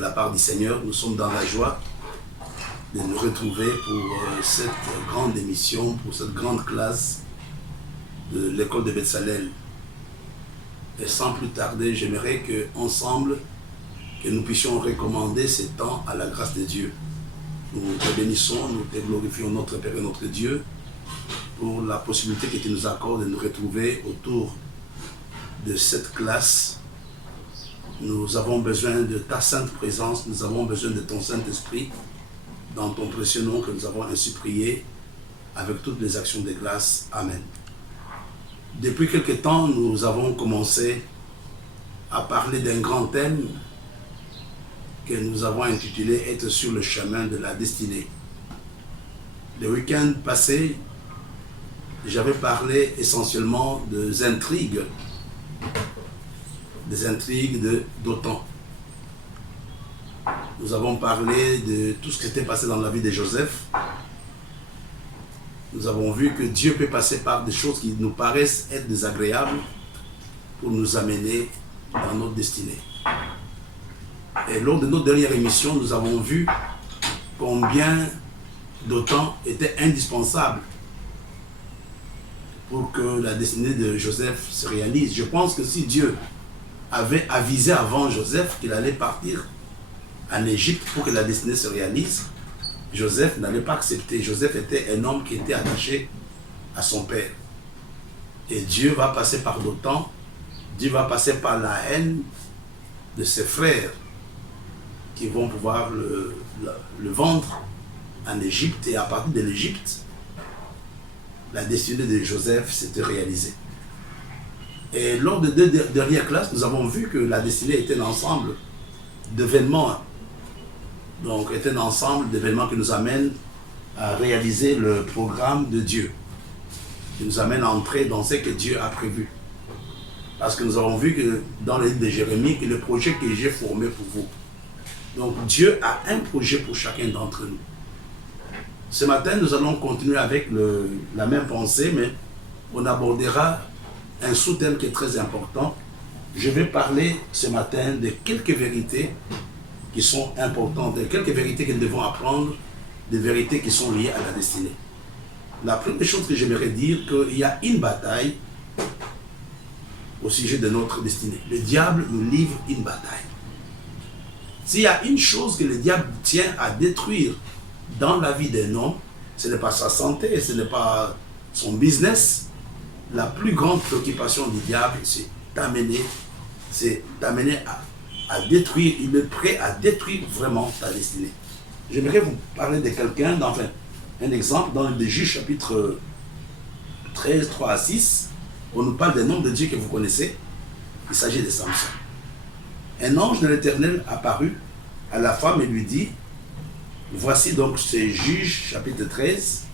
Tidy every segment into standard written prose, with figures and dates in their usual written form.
de la part du Seigneur. Nous sommes dans la joie de nous retrouver pour cette grande émission, pour cette grande classe de l'école de Bezalel. Et sans plus tarder, j'aimerais qu'ensemble, que nous puissions recommander ces temps à la grâce de Dieu. Nous te bénissons, nous te glorifions, notre Père et notre Dieu, pour la possibilité que tu nous accordes de nous retrouver autour de cette classe. Nous avons besoin de ta sainte présence, nous avons besoin de ton Saint-Esprit, dans ton précieux nom que nous avons ainsi prié, avec toutes les actions de grâce. Amen. Depuis quelque temps, nous avons commencé à parler d'un grand thème que nous avons intitulé « Être sur le chemin de la destinée ». Le week-end passé, j'avais parlé essentiellement des intrigues d'Othan. Nous avons parlé de tout ce qui s'était passé dans la vie de Joseph. Nous avons vu que Dieu peut passer par des choses qui nous paraissent être désagréables pour nous amener dans notre destinée. Et lors de notre dernière émission, nous avons vu combien d'Othan était indispensable pour que la destinée de Joseph se réalise. Je pense que si Dieu avait avisé avant Joseph qu'il allait partir en Égypte pour que la destinée se réalise, Joseph n'allait pas accepter. Joseph était un homme qui était attaché à son père. Et Dieu va passer par d'Othan, Dieu va passer par la haine de ses frères qui vont pouvoir le vendre en Égypte. Et à partir de l'Égypte, la destinée de Joseph s'était réalisée. Et lors de deux dernières classes, nous avons vu que la destinée était un ensemble d'événements. Donc, est un ensemble d'événements qui nous amènent à réaliser le programme de Dieu, qui nous amène à entrer dans ce que Dieu a prévu. Parce que nous avons vu que dans le livre de Jérémie, que le projet que j'ai formé pour vous. Donc, Dieu a un projet pour chacun d'entre nous. Ce matin, nous allons continuer avec la même pensée, mais on abordera un sous-thème qui est très important. Je vais parler ce matin de quelques vérités qui sont importantes, quelques vérités que nous devons apprendre, des vérités qui sont liées à la destinée. La première chose que j'aimerais dire, qu'il y a une bataille au sujet de notre destinée. Le diable nous livre une bataille. S'il y a une chose que le diable tient à détruire dans la vie d'un homme, ce n'est pas sa santé, ce n'est pas son business. La plus grande préoccupation du diable, c'est d'amener à détruire. Il est prêt à détruire vraiment ta destinée. J'aimerais vous parler de quelqu'un, enfin, un exemple dans le Juges chapitre 13, 3 à 6, on nous parle des noms de Dieu que vous connaissez. Il s'agit de Samson. Un ange de l'Éternel apparut à la femme et lui dit, voici donc ces Juges chapitre 13,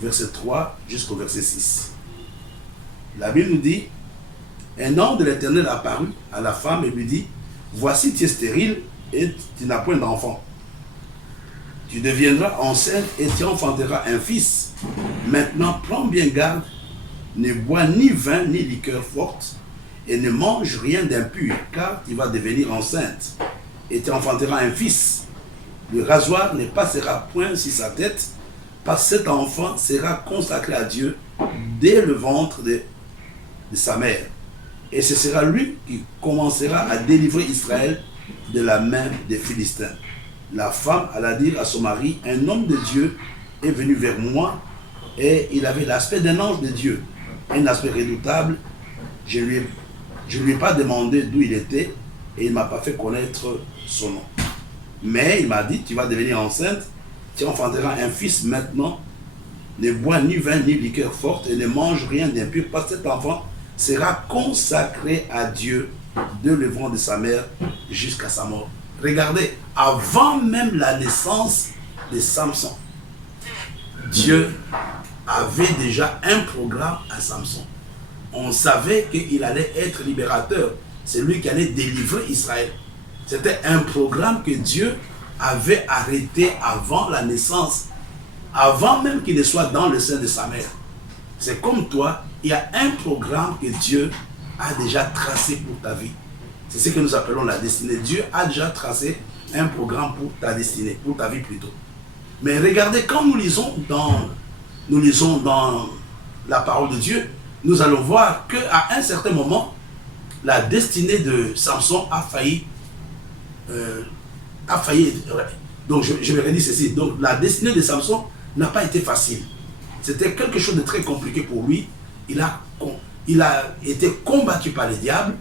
verset 3 jusqu'au verset 6. La Bible nous dit, un ange de l'Éternel apparut à la femme et lui dit, voici tu es stérile et tu n'as point d'enfant. Tu deviendras enceinte et tu enfanteras un fils. Maintenant, prends bien garde, ne bois ni vin ni liqueur forte et ne mange rien d'impur, car tu vas devenir enceinte et tu enfanteras un fils. Le rasoir ne passera point sur sa tête, parce que cet enfant sera consacré à Dieu dès le ventre de sa mère. Et ce sera lui qui commencera à délivrer Israël de la main des Philistins. La femme alla dire à son mari, un homme de Dieu est venu vers moi et il avait l'aspect d'un ange de Dieu, un aspect redoutable. Je lui ai pas demandé d'où il était et il ne m'a pas fait connaître son nom. Mais il m'a dit, tu vas devenir enceinte, tu enfanteras un fils maintenant, ne bois ni vin ni liqueur forte et ne mange rien d'impur, parce que cet enfant sera consacré à Dieu de le ventre de sa mère jusqu'à sa mort. Regardez, avant même la naissance de Samson, Dieu avait déjà un programme à Samson. On savait qu'il allait être libérateur. C'est lui qui allait délivrer Israël. C'était un programme que Dieu avait arrêté avant la naissance, avant même qu'il ne soit dans le sein de sa mère. C'est comme toi, il y a un programme que Dieu a déjà tracé pour ta vie. C'est ce que nous appelons la destinée. Dieu a déjà tracé un programme pour ta destinée, pour ta vie plutôt. Mais regardez, quand nous lisons dans la parole de Dieu, nous allons voir qu'à un certain moment, la destinée de Samson a failli. Donc je vais redire ceci. Donc la destinée de Samson n'a pas été facile. C'était quelque chose de très compliqué pour lui. Il a été combattu par le diable.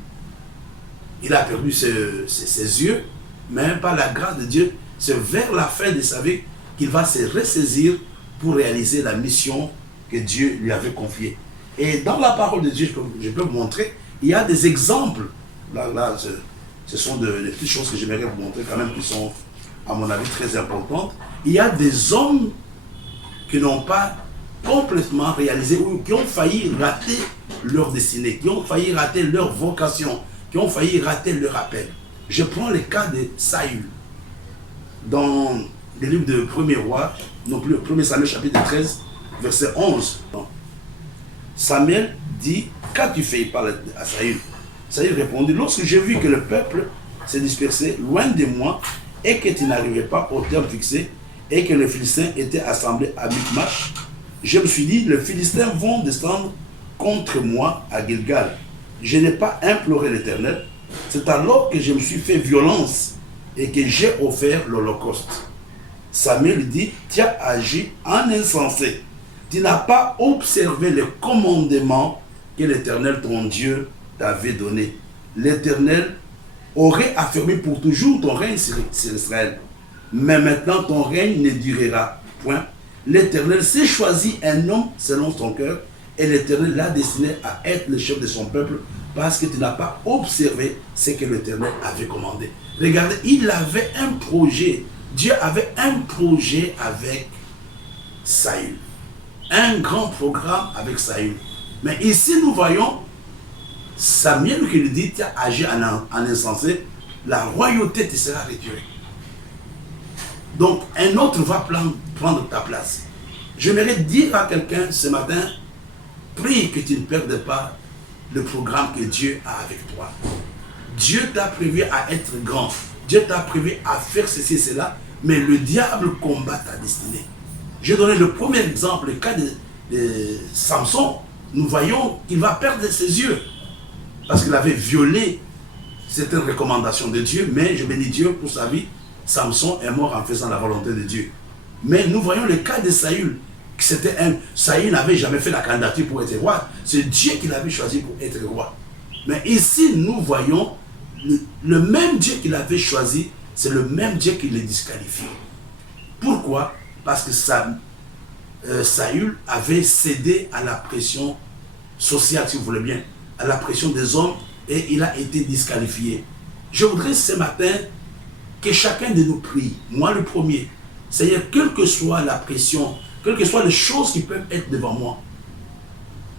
Il a perdu ses yeux. Mais par la grâce de Dieu, c'est vers la fin de sa vie qu'il va se ressaisir pour réaliser la mission que Dieu lui avait confiée. Et dans la parole de Dieu, je peux vous montrer, il y a des exemples. Là ce sont des petites choses que j'aimerais vous montrer quand même qui sont, à mon avis, très importantes. Il y a des hommes qui n'ont pas complètement réalisé ou qui ont failli rater leur destinée, qui ont failli rater leur vocation, qui ont failli rater leur appel. Je prends le cas de Saül. Dans le livre de 1er roi, non plus, 1er Samuel chapitre 13, verset 11. Samuel dit, qu'as-tu fait? Il parle à Saül. Saül répondit, lorsque j'ai vu que le peuple s'est dispersé loin de moi et que tu n'arrivais pas au terme fixé et que les Philistins étaient assemblés à Michmash, je me suis dit, les Philistins vont descendre contre moi à Gilgal. Je n'ai pas imploré l'Éternel. C'est alors que je me suis fait violence et que j'ai offert l'Holocauste. Samuel lui dit, tu as agi en insensé. Tu n'as pas observé le commandement que l'Éternel, ton Dieu, t'avait donné. L'Éternel aurait affermi pour toujours ton règne sur Israël. Mais maintenant, ton règne ne durera point. L'Éternel s'est choisi un homme selon son cœur et l'Éternel l'a destiné à être le chef de son peuple parce que tu n'as pas observé ce que l'Éternel avait commandé. Regardez, il avait un projet. Dieu avait un projet avec Saül. Un grand programme avec Saül. Mais ici, nous voyons Samuel qui lui dit, tu as agi en insensé, la royauté te sera retirée. Donc, un autre va prendre ta place. J'aimerais dire à quelqu'un ce matin, prie que tu ne perdes pas le programme que Dieu a avec toi. Dieu t'a prévu à être grand. Dieu t'a prévu à faire ceci et cela, mais le diable combat ta destinée. J'ai donné le premier exemple, le cas de Samson. Nous voyons qu'il va perdre ses yeux parce qu'il avait violé certaines recommandations de Dieu, mais je bénis Dieu pour sa vie. Samson est mort en faisant la volonté de Dieu. Mais nous voyons le cas de Saül. Saül n'avait jamais fait la candidature pour être roi. C'est Dieu qui l'avait choisi pour être roi. Mais ici, nous voyons le même Dieu qu'il avait choisi, c'est le même Dieu qui le disqualifie. Pourquoi? Parce que Saül avait cédé à la pression sociale, si vous voulez bien, à la pression des hommes, et il a été disqualifié. Je voudrais ce matin que chacun de nous prie, moi le premier, Seigneur, quelle que soit la pression, quelles que soient les choses qui peuvent être devant moi,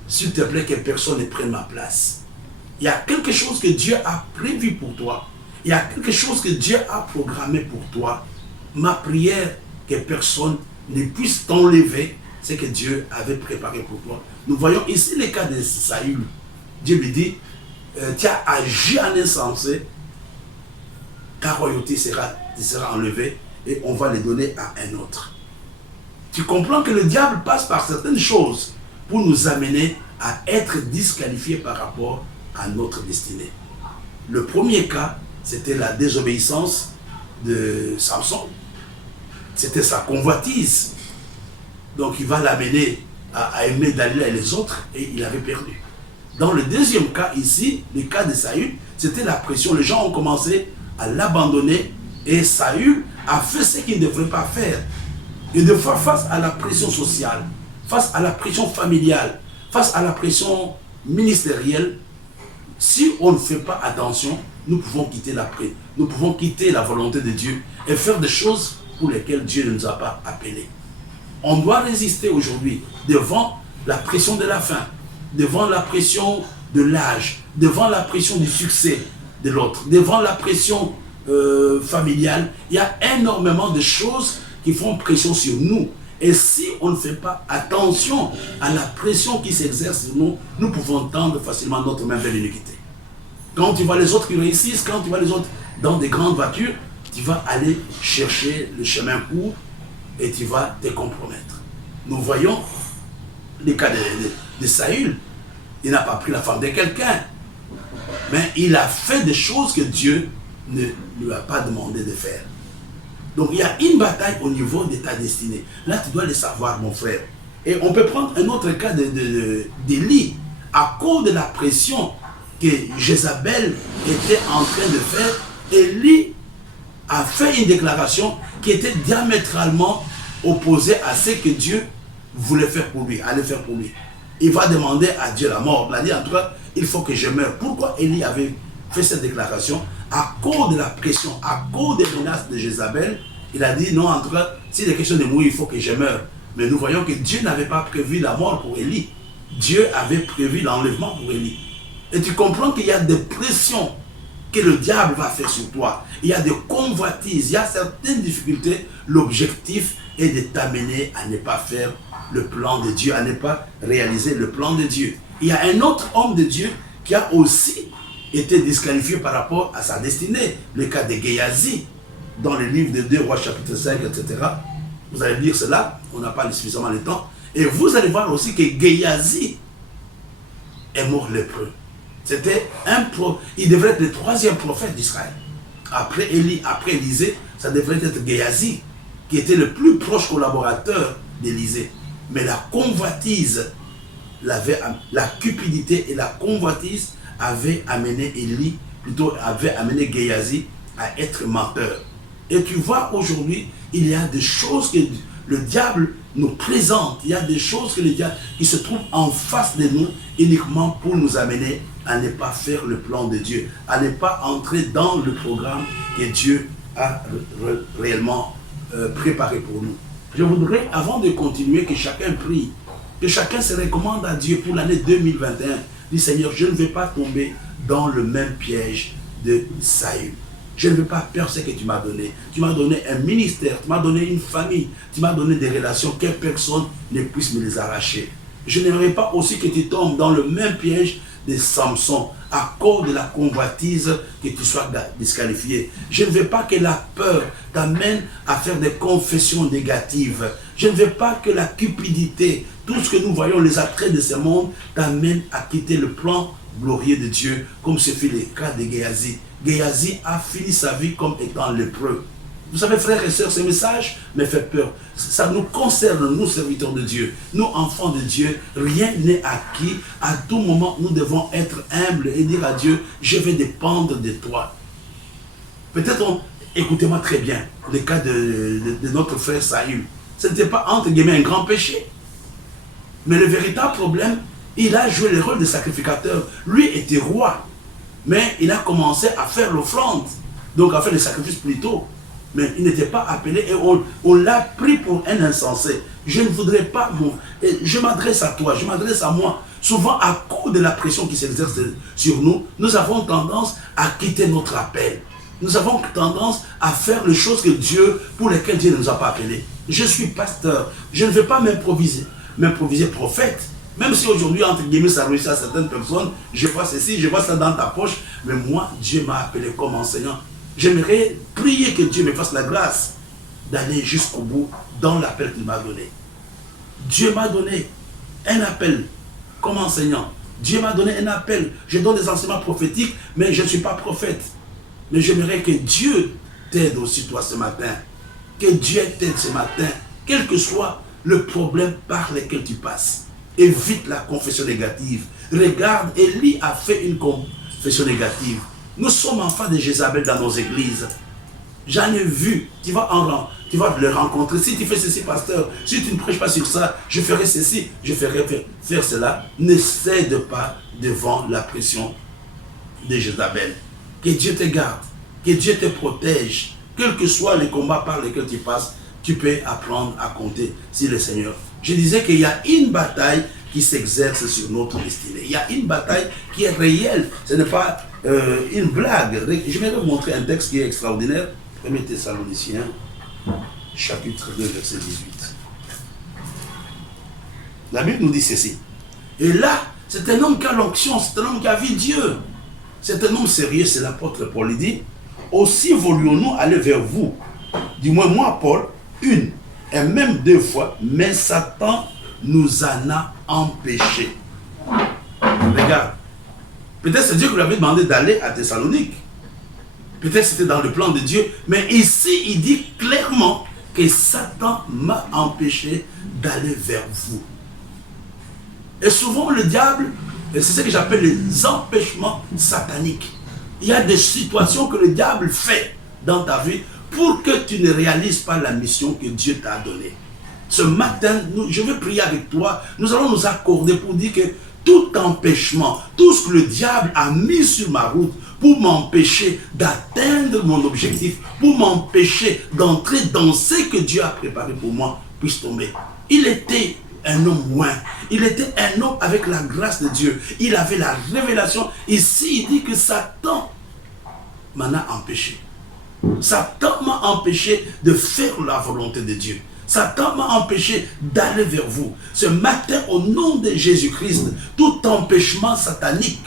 s'il te plaît, que personne ne prenne ma place. Il y a quelque chose que Dieu a prévu pour toi. Il y a quelque chose que Dieu a programmé pour toi. Ma prière, que personne ne puisse t'enlever ce que Dieu avait préparé pour toi. Nous voyons ici le cas de Saül. Dieu lui dit, tu as agi en insensé, ta royauté sera enlevée et on va les donner à un autre. Tu comprends que le diable passe par certaines choses pour nous amener à être disqualifiés par rapport à notre destinée. Le premier cas, c'était la désobéissance de Samson. C'était sa convoitise. Donc il va l'amener à aimer Dalila et les autres, et il avait perdu. Dans le deuxième cas ici, le cas de Saül, c'était la pression. Les gens ont commencé à l'abandonner et Saül a fait ce qu'il ne devrait pas faire. Et de fois, face à la pression sociale, face à la pression familiale, face à la pression ministérielle, si on ne fait pas attention, nous pouvons quitter nous pouvons quitter la volonté de Dieu et faire des choses pour lesquelles Dieu ne nous a pas appelés. On doit résister aujourd'hui devant la pression de la faim, devant la pression de l'âge, devant la pression du succès de l'autre, devant la pression familiale. Il y a énormément de choses qui font pression sur nous. Et si on ne fait pas attention à la pression qui s'exerce sur nous, nous pouvons tendre facilement notre main vers l'iniquité. Quand tu vois les autres qui réussissent, quand tu vois les autres dans des grandes voitures, tu vas aller chercher le chemin court et tu vas te compromettre. Nous voyons le cas de Saül. Il n'a pas pris la femme de quelqu'un, mais il a fait des choses que Dieu ne lui a pas demandé de faire. Donc il y a une bataille au niveau de ta destinée. Là, tu dois le savoir, mon frère. Et on peut prendre un autre cas d'Élie. À cause de la pression que Jézabel était en train de faire, Élie a fait une déclaration qui était diamétralement opposée à ce que Dieu voulait faire pour lui, allait faire pour lui. Il va demander à Dieu la mort. Il a dit, en tout cas, il faut que je meure. Pourquoi Élie avait fait cette déclaration? À cause de la pression, à cause des menaces de Jézabel, il a dit, non, en tout cas, s'il est question de mourir, il faut que je meure. Mais nous voyons que Dieu n'avait pas prévu la mort pour Élie. Dieu avait prévu l'enlèvement pour Élie. Et tu comprends qu'il y a des pressions que le diable va faire sur toi. Il y a des convoitises, il y a certaines difficultés. L'objectif est de t'amener à ne pas faire le plan de Dieu, à ne pas réaliser le plan de Dieu. Il y a un autre homme de Dieu qui a aussi été disqualifié par rapport à sa destinée. Le cas de Géasi, dans le livre de 2 Rois chapitre 5, etc. Vous allez lire cela, on n'a pas suffisamment le temps. Et vous allez voir aussi que Géasi est mort lépreux. C'était il devrait être le 3e prophète d'Israël. Après Élie, après Élisée, ça devrait être Géasi, qui était le plus proche collaborateur d'Élisée. Mais la convoitise, la cupidité et la convoitise avaient amené Élie, plutôt avaient amené Géasi à être menteur. Et tu vois, aujourd'hui, il y a des choses que le diable nous présente. Il y a des choses que le diable qui se trouvent en face de nous uniquement pour nous amener à ne pas faire le plan de Dieu, à ne pas entrer dans le programme que Dieu a réellement préparé pour nous. Je voudrais, avant de continuer, que chacun prie, que chacun se recommande à Dieu pour l'année 2021. Dit, Seigneur, je ne veux pas tomber dans le même piège de Saül. Je ne veux pas perdre ce que tu m'as donné. Tu m'as donné un ministère, tu m'as donné une famille, tu m'as donné des relations que personne ne puisse me les arracher. Je n'aimerais pas aussi que tu tombes dans le même piège de Samson à cause de la convoitise, que tu sois disqualifié. Je ne veux pas que la peur t'amène à faire des confessions négatives. Je ne veux pas que la cupidité, tout ce que nous voyons, les attraits de ce monde, t'amène à quitter le plan glorieux de Dieu, comme ce fut le cas de Géasi. Géasi a fini sa vie comme étant lépreux. Vous savez, frères et sœurs, ce message me fait peur. Ça nous concerne, nous, serviteurs de Dieu, nous, enfants de Dieu. Rien n'est acquis. À tout moment, nous devons être humbles et dire à Dieu, je vais dépendre de toi. Peut-être, écoutez-moi très bien, le cas de notre frère Saül. Ce n'était pas, entre guillemets, un grand péché. Mais le véritable problème, il a joué le rôle de sacrificateur. Lui était roi. Mais il a commencé à faire l'offrande. Donc, à faire les sacrifices plus tôt. Mais il n'était pas appelé et on l'a pris pour un insensé. Je ne voudrais pas, je m'adresse à toi, je m'adresse à moi. Souvent, à cause de la pression qui s'exerce sur nous, nous avons tendance à quitter notre appel. Nous avons tendance à faire les choses que Dieu, pour lesquelles Dieu ne nous a pas appelés. Je suis pasteur, je ne vais pas m'improviser prophète. Même si aujourd'hui, entre guillemets, ça réussit à certaines personnes, je vois ceci, je vois ça dans ta poche, mais moi, Dieu m'a appelé comme enseignant. J'aimerais prier que Dieu me fasse la grâce d'aller jusqu'au bout dans l'appel qu'il m'a donné. Dieu m'a donné un appel comme enseignant. Dieu m'a donné un appel. Je donne des enseignements prophétiques, mais je ne suis pas prophète. Mais j'aimerais que Dieu t'aide aussi toi ce matin. Que Dieu t'aide ce matin, quel que soit le problème par lequel tu passes. Évite la confession négative. Regarde, Élie a fait une confession négative. Nous sommes enfants de Jézabel dans nos églises. J'en ai vu. Tu vas le rencontrer. Si tu fais ceci, pasteur, si tu ne prêches pas sur ça, je ferai ceci, je ferai faire cela. Ne cède pas devant la pression de Jézabel. Que Dieu te garde, que Dieu te protège. Quels que soient les combats par lesquels tu passes, tu peux apprendre à compter sur le Seigneur. Je disais qu'il y a une bataille qui s'exerce sur notre destinée. Il y a une bataille qui est réelle. Ce n'est pas une blague. Je vais vous montrer un texte qui est extraordinaire. 1 Thessaloniciens, chapitre 2, verset 18. La Bible nous dit ceci. Et là, c'est un homme qui a l'onction, c'est un homme qui a vu Dieu. C'est un homme sérieux, c'est l'apôtre Paul. Il dit, aussi voulions-nous aller vers vous. Du moins, moi, Paul, une et même 2 fois, mais Satan nous en a empêchés. Regarde, peut-être c'est Dieu qui lui avait demandé d'aller à Thessalonique. Peut-être c'était dans le plan de Dieu. Mais ici, il dit clairement que Satan m'a empêché d'aller vers vous. Et souvent, le diable, c'est ce que j'appelle les empêchements sataniques. Il y a des situations que le diable fait dans ta vie pour que tu ne réalises pas la mission que Dieu t'a donnée. Ce matin, je veux prier avec toi. Nous allons nous accorder pour dire que tout empêchement, tout ce que le diable a mis sur ma route pour m'empêcher d'atteindre mon objectif, pour m'empêcher d'entrer dans ce que Dieu a préparé pour moi, puisse tomber. Il était un homme loin. Il était un homme avec la grâce de Dieu. Il avait la révélation. Ici, il dit que Satan m'en a empêché. Satan m'a empêché de faire la volonté de Dieu. Satan m'a empêché d'aller vers vous. Ce matin, au nom de Jésus-Christ, tout empêchement satanique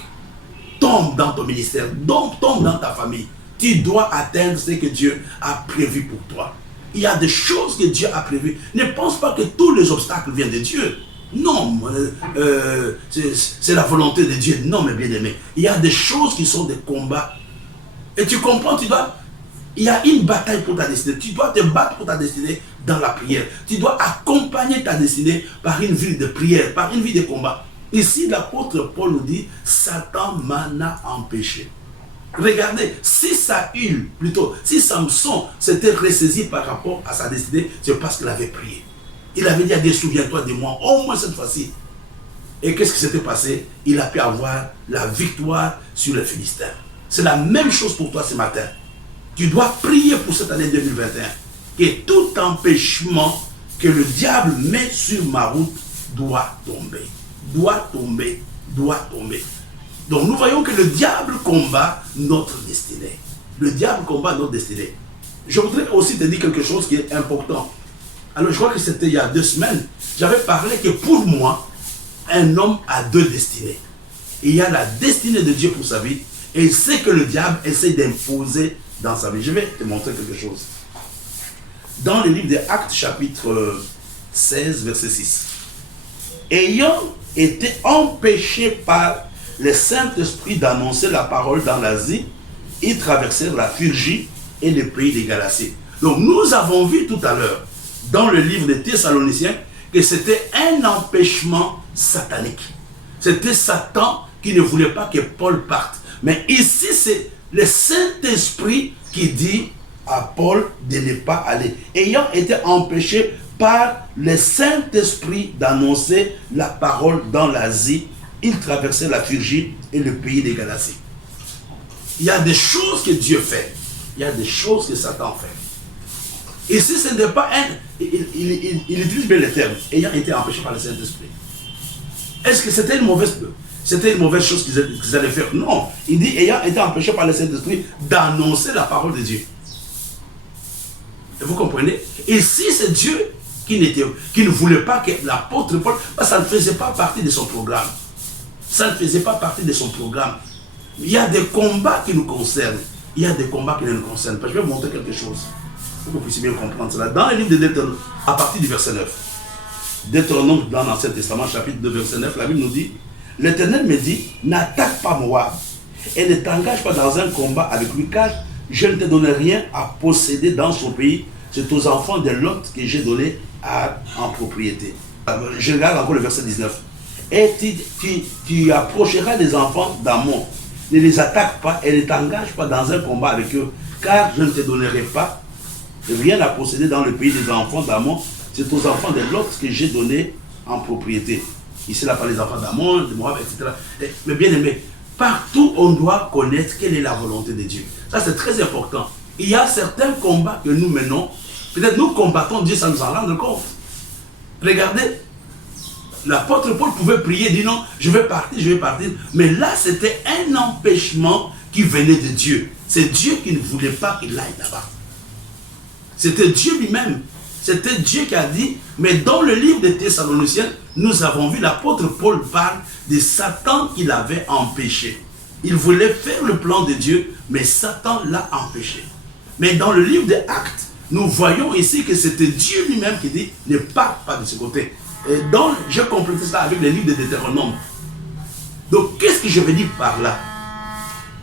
tombe dans ton ministère, tombe dans ta famille. Tu dois atteindre ce que Dieu a prévu pour toi. Il y a des choses que Dieu a prévues. Ne pense pas que tous les obstacles viennent de Dieu. Non, c'est la volonté de Dieu. Non, mes bien-aimés. Il y a des choses qui sont des combats. Et tu comprends, il y a une bataille pour ta destinée. Tu dois te battre pour ta destinée dans la prière. Tu dois accompagner ta destinée par une vie de prière, par une vie de combat. Ici, l'apôtre Paul nous dit, Satan m'en a empêché. Regardez, si si Samson s'était ressaisi par rapport à sa destinée, c'est parce qu'il avait prié. Il avait dit à Dieu, souviens-toi de moi, au moins cette fois-ci. Et qu'est-ce qui s'était passé? Il a pu avoir la victoire sur les Philistins. C'est la même chose pour toi ce matin. Tu dois prier pour cette année 2021. Que tout empêchement que le diable met sur ma route doit tomber. Doit tomber. Doit tomber. Donc nous voyons que le diable combat notre destinée. Le diable combat notre destinée. Je voudrais aussi te dire quelque chose qui est important. Alors je crois que c'était il y a 2 semaines. J'avais parlé que pour moi, un homme a 2 destinées. Il y a la destinée de Dieu pour sa vie et c'est que le diable essaie d'imposer dans sa vie. Je vais te montrer quelque chose. Dans le livre des Actes, chapitre 16, verset 6. Ayant été empêchés par le Saint-Esprit d'annoncer la parole dans l'Asie, ils traversèrent la Phrygie et le pays des Galaties. Donc nous avons vu tout à l'heure, dans le livre des Thessaloniciens, que c'était un empêchement satanique. C'était Satan qui ne voulait pas que Paul parte. Mais ici, c'est le Saint-Esprit qui dit à Paul de ne pas aller. Ayant été empêché par le Saint-Esprit d'annoncer la parole dans l'Asie, il traversait la Phrygie et le pays des Galaties. Il y a des choses que Dieu fait. Il y a des choses que Satan fait. Ici, ce n'est pas un... Il utilise bien le terme, ayant été empêché par le Saint-Esprit. Est-ce que c'était une mauvaise chose qu'ils allaient faire? Non. Il dit, ayant été empêché par le Saint-Esprit d'annoncer la parole de Dieu. Et vous comprenez? Ici, c'est Dieu qui ne voulait pas que l'apôtre Paul... Parce que ça ne faisait pas partie de son programme. Ça ne faisait pas partie de son programme. Il y a des combats qui nous concernent. Il y a des combats qui ne nous concernent pas. Je vais vous montrer quelque chose. Pour que vous puissiez bien comprendre cela. Dans le livre de Deutéronome, à partir du verset 9. Deutéronome dans l'Ancien Testament, chapitre 2, verset 9, la Bible nous dit, l'Éternel me dit, n'attaque pas Moab et ne t'engage pas dans un combat avec lui, car je ne te donne rien à posséder dans son pays. C'est aux enfants de Lot que j'ai donné en propriété. Je regarde encore le verset 19. Et tu approcheras les enfants d'Amon. Ne les attaque pas et ne t'engage pas dans un combat avec eux, car je ne te donnerai pas rien à posséder dans le pays des enfants d'Amon. C'est aux enfants de Lot que j'ai donné en propriété. Ici, là, par les enfants d'Amon, de Moab, etc. Mais bien aimé, partout on doit connaître quelle est la volonté de Dieu. Ça, c'est très important. Il y a certains combats que nous menons. Peut-être nous combattons Dieu sans nous en rendre compte. Regardez, l'apôtre Paul pouvait prier, dire non, je vais partir. Mais là, c'était un empêchement qui venait de Dieu. C'est Dieu qui ne voulait pas qu'il aille là-bas. C'était Dieu lui-même. C'était Dieu qui a dit, mais dans le livre des Thessaloniciens, nous avons vu l'apôtre Paul parler de Satan qui l'avait empêché. Il voulait faire le plan de Dieu, mais Satan l'a empêché. Mais dans le livre des Actes, nous voyons ici que c'était Dieu lui-même qui dit, ne pars pas de ce côté. Et donc, je complète ça avec le livre de Deutéronome. Donc, qu'est-ce que je veux dire par là?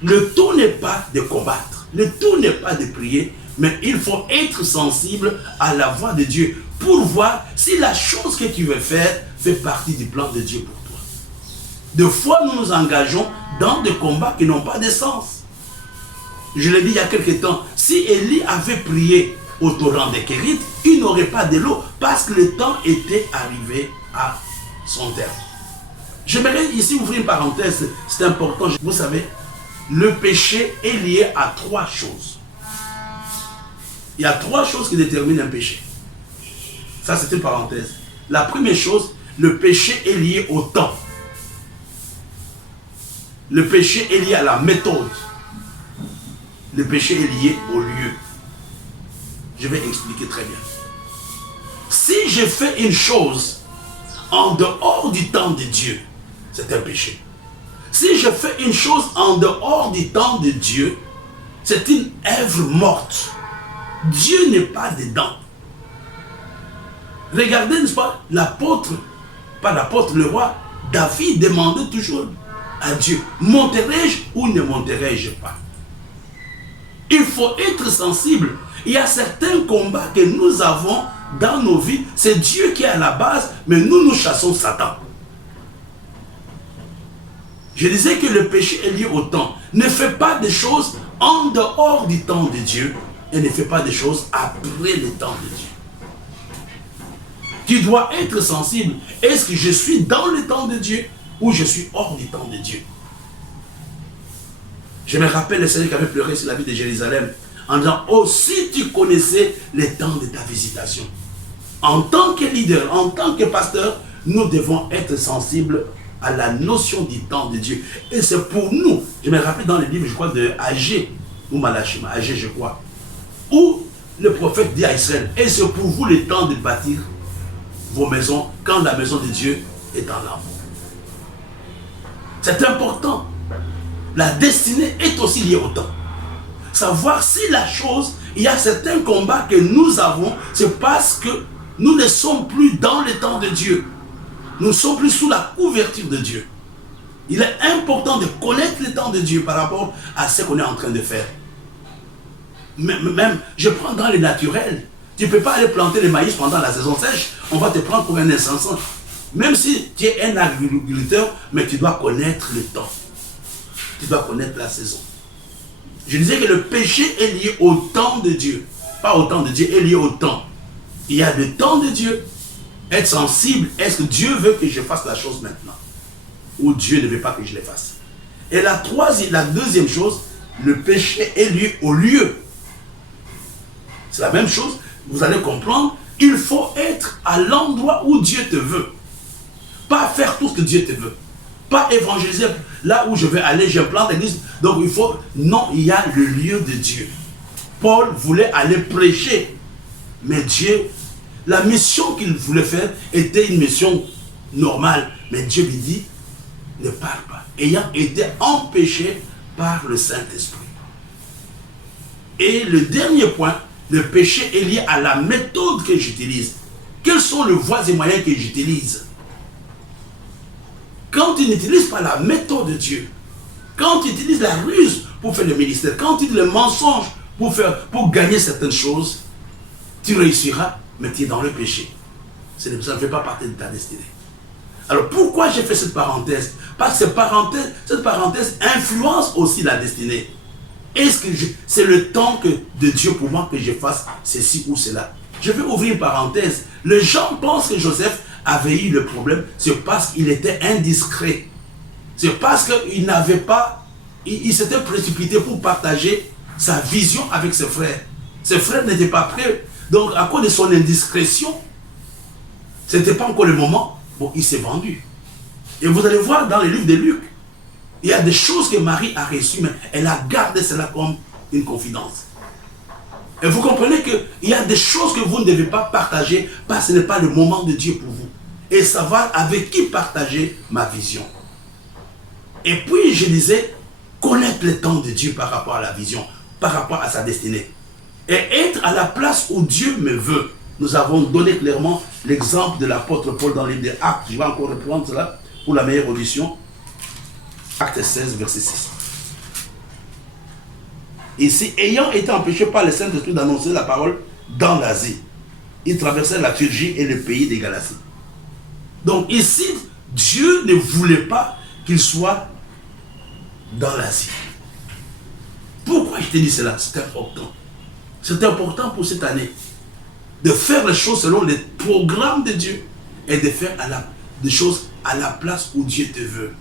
Le tout n'est pas de combattre, le tout n'est pas de prier, mais il faut être sensible à la voix de Dieu pour voir si la chose que tu veux faire fait partie du plan de Dieu pour toi. Des fois, nous nous engageons dans des combats qui n'ont pas de sens. Je l'ai dit il y a quelque temps, si Élie avait prié au torrent de Kérit, il n'aurait pas de l'eau parce que le temps était arrivé à son terme. J'aimerais ici ouvrir une parenthèse, c'est important. Vous savez, le péché est lié à 3 choses. Il y a 3 choses qui déterminent un péché. Ça, c'est une parenthèse. La première chose, le péché est lié au temps. Le péché est lié à la méthode. Le péché est lié au lieu. Je vais expliquer très bien. Si je fais une chose en dehors du temps de Dieu, c'est un péché. Si je fais une chose en dehors du temps de Dieu, c'est une œuvre morte. Dieu n'est pas dedans. Regardez, n'est-ce pas, l'apôtre, pas l'apôtre, le roi, David demandait toujours à Dieu, monterai-je ou ne monterai-je pas? Il faut être sensible. Il y a certains combats que nous avons dans nos vies, c'est Dieu qui est à la base, mais nous chassons Satan. Je disais que le péché est lié au temps. Ne fais pas des choses en dehors du temps de Dieu et ne fais pas des choses après le temps de Dieu. Tu dois être sensible. Est-ce que je suis dans le temps de Dieu ou je suis hors du temps de Dieu? Je me rappelle le Seigneur qui avait pleuré sur la vie de Jérusalem en disant, oh, si tu connaissais le temps de ta visitation. En tant que leader, en tant que pasteur, nous devons être sensibles à la notion du temps de Dieu. Et c'est pour nous, je me rappelle dans le livre, je crois, de Agé, ou Malachim, Agé, je crois, où le prophète dit à Israël, et c'est pour vous le temps de bâtir vos maisons quand la maison de Dieu est en l'amour. C'est important. La destinée est aussi liée au temps. Savoir si la chose, il y a certains combats que nous avons, c'est parce que nous ne sommes plus dans le temps de Dieu. Nous ne sommes plus sous la couverture de Dieu. Il est important de connaître le temps de Dieu par rapport à ce qu'on est en train de faire. Même, je prends dans le naturel. Tu ne peux pas aller planter le maïs pendant la saison sèche. On va te prendre pour un insensé. Même si tu es un agriculteur, mais tu dois connaître le temps. Tu dois connaître la saison. Je disais que le péché est lié au temps de Dieu. Pas au temps de Dieu, est lié au temps. Il y a le temps de Dieu. Être sensible, est-ce que Dieu veut que je fasse la chose maintenant? Ou Dieu ne veut pas que je le fasse? Et la deuxième chose, le péché est lié au lieu. C'est la même chose. Vous allez comprendre, il faut être à l'endroit où Dieu te veut. Pas faire tout ce que Dieu te veut. Pas évangéliser là où je vais aller, j'implante l'église. Donc il faut, non, il y a le lieu de Dieu. Paul voulait aller prêcher. Mais Dieu, la mission qu'il voulait faire était une mission normale. Mais Dieu lui dit, ne parle pas. Ayant été empêché par le Saint-Esprit. Et le dernier point, le péché est lié à la méthode que j'utilise. Quelles sont les voies et moyens que j'utilise? Quand tu n'utilises pas la méthode de Dieu, quand tu utilises la ruse pour faire le ministère, quand tu utilises le mensonge pour gagner certaines choses, tu réussiras, mais tu es dans le péché. Ça ne fait pas partie de ta destinée. Alors pourquoi j'ai fait cette parenthèse? Parce que cette parenthèse influence aussi la destinée. Est-ce que c'est le temps de Dieu pour moi que je fasse ceci ou cela? Je vais ouvrir une parenthèse. Les gens pensent que Joseph avait eu le problème, c'est parce qu'il était indiscret. C'est parce qu'il n'avait pas, il s'était précipité pour partager sa vision avec ses frères. Ses frères n'étaient pas prêts. Donc à cause de son indiscrétion, ce n'était pas encore le moment. Bon, il s'est vendu. Et vous allez voir dans le livre de Luc, il y a des choses que Marie a reçues, mais elle a gardé cela comme une confidence. Et vous comprenez qu'il y a des choses que vous ne devez pas partager parce que ce n'est pas le moment de Dieu pour vous. Et savoir avec qui partager ma vision. Et puis je disais, connaître le temps de Dieu par rapport à la vision, par rapport à sa destinée. Et être à la place où Dieu me veut. Nous avons donné clairement l'exemple de l'apôtre Paul dans le livre des Actes. Je vais encore reprendre cela pour la meilleure audition. Acte 16, verset 6. Ici, ayant été empêché par le Saint-Esprit d'annoncer la parole dans l'Asie, il traversait la Phrygie et le pays des Galaties. Donc ici, Dieu ne voulait pas qu'il soit dans l'Asie. Pourquoi je te dis cela? C'est important. C'est important pour cette année de faire les choses selon les programmes de Dieu et de faire des choses à la place où Dieu te veut.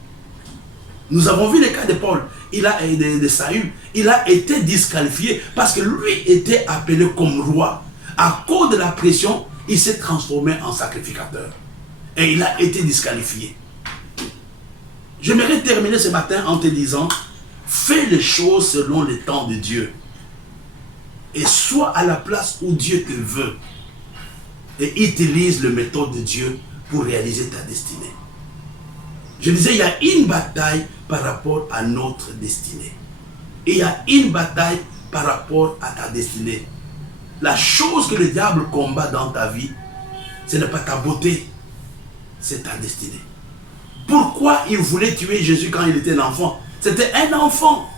Nous avons vu le cas de Paul, de Saül, il a été disqualifié parce que lui était appelé comme roi. À cause de la pression, il s'est transformé en sacrificateur. Et il a été disqualifié. J'aimerais terminer ce matin en te disant, fais les choses selon le temps de Dieu. Et sois à la place où Dieu te veut. Et utilise le méthode de Dieu pour réaliser ta destinée. Je disais, il y a une bataille par rapport à notre destinée. Et il y a une bataille par rapport à ta destinée. La chose que le diable combat dans ta vie, ce n'est pas ta beauté, c'est ta destinée. Pourquoi il voulait tuer Jésus quand il était un enfant? C'était un enfant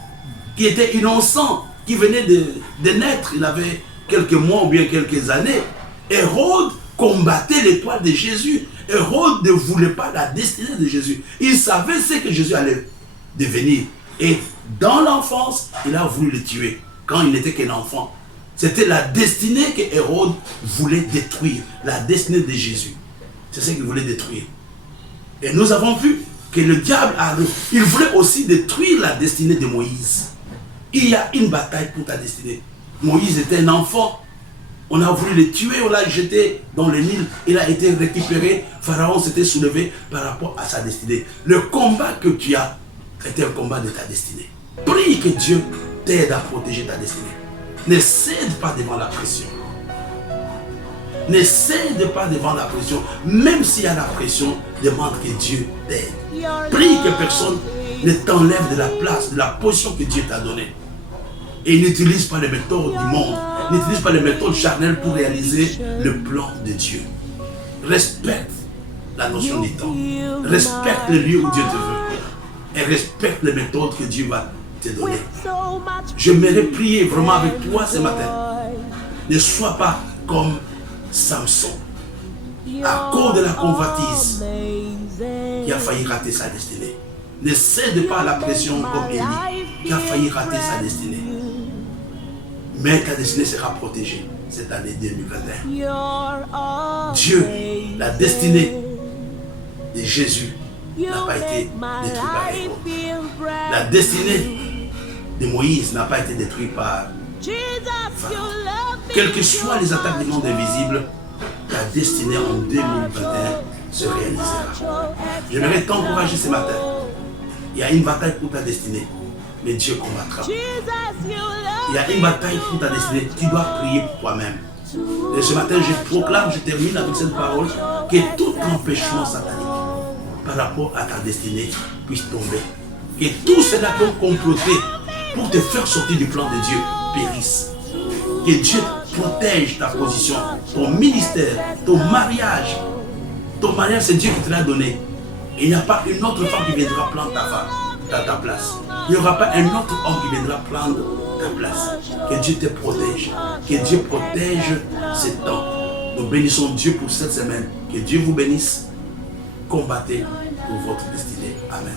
qui était innocent, qui venait de naître. Il avait quelques mois ou bien quelques années. Hérode combattait l'étoile de Jésus. Hérode ne voulait pas la destinée de Jésus. Il savait ce que Jésus allait devenir. Et dans l'enfance, il a voulu le tuer quand il n'était qu'un enfant. C'était la destinée que Hérode voulait détruire. La destinée de Jésus. C'est ce qu'il voulait détruire. Et nous avons vu que le diable il voulait aussi détruire la destinée de Moïse. Il y a une bataille pour ta destinée. Moïse était un enfant. On a voulu le tuer, on l'a jeté dans le Nil. Il a été récupéré. Pharaon s'était soulevé par rapport à sa destinée. Le combat que tu as était un combat de ta destinée. Prie que Dieu t'aide à protéger ta destinée. Ne cède pas devant la pression. Ne cède pas devant la pression. Même s'il y a la pression, demande que Dieu t'aide. Prie que personne ne t'enlève de la place, de la position que Dieu t'a donnée. Et n'utilise pas les méthodes du monde. N'utilise pas les méthodes charnelles pour réaliser le plan de Dieu. Respecte la notion du temps. Respecte le lieu où Dieu te veut. Et respecte les méthodes que Dieu va te donner. J'aimerais prier vraiment avec toi ce matin. Ne sois pas comme Samson. À cause de la convoitise qui a failli rater sa destinée. Ne cède pas à la pression comme Élie qui a failli rater sa destinée. Mais ta destinée sera protégée cette année 2021. Dieu, la destinée de Jésus n'a pas été détruite par Hérode. La destinée de Moïse n'a pas été détruite par Pharaon. Quelles que soient les attaques du monde invisible, ta destinée en 2021 se réalisera. J'aimerais t'encourager ce matin. Il y a une bataille pour ta destinée, mais Dieu combattra. Il y a une bataille pour ta destinée, tu dois prier pour toi-même. Et ce matin, je proclame, je termine avec cette parole, que tout empêchement satanique par rapport à ta destinée puisse tomber. Que tout cela qui ont comploté pour te faire sortir du plan de Dieu périsse. Que Dieu protège ta position, ton ministère, ton mariage. Ton mariage, c'est Dieu qui te l'a donné. Et il n'y a pas une autre femme qui viendra prendre ta place. Il n'y aura pas un autre homme qui viendra prendre ta place. Que Dieu te protège. Que Dieu protège ce temps. Nous bénissons Dieu pour cette semaine. Que Dieu vous bénisse. Combattez pour votre destinée. Amen.